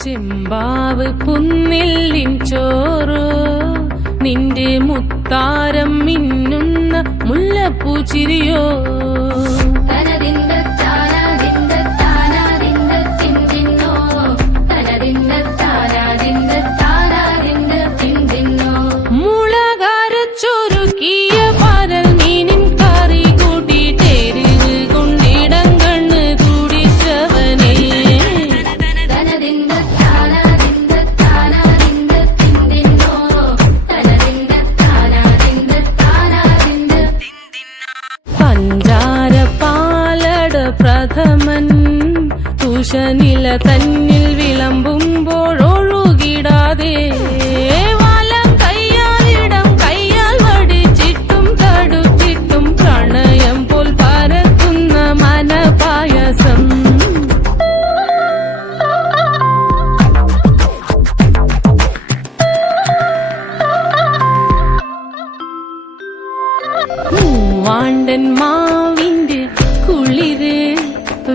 ചെമ്പാവ് പുന്നില്ലിൻ ചോറ് നിന്റെ മുത്താരം മിന്നുന്ന മുല്ലപ്പൂച്ചിരിയോ മുളകരച്ചൊരുക്കിയ പരൽ മീനിൻ കറി കൂട്ടിട്ടേരിവ് കൊണ്ടിടം കണ്ണ് തുടിച്ചവനേ പഞ്ചാര പാലട പ്രഥമൻ തുഷനില തന്നിൽ വിളമ്പുമ്പോഴൊഴുകിടാതെ വലം കയ്യാലിടം കയ്യാൽ വടിച്ചിട്ടും തടുത്തിട്ടും പ്രണയം പോൽ പരത്തുന്ന മനപായസം വാണ്ടൻ മാവിന്റെ കുളിര്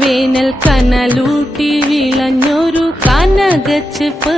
വേനൽ കനലൂട്ടി വിളഞ്ഞൊരു കനകച്ചെപ്പ്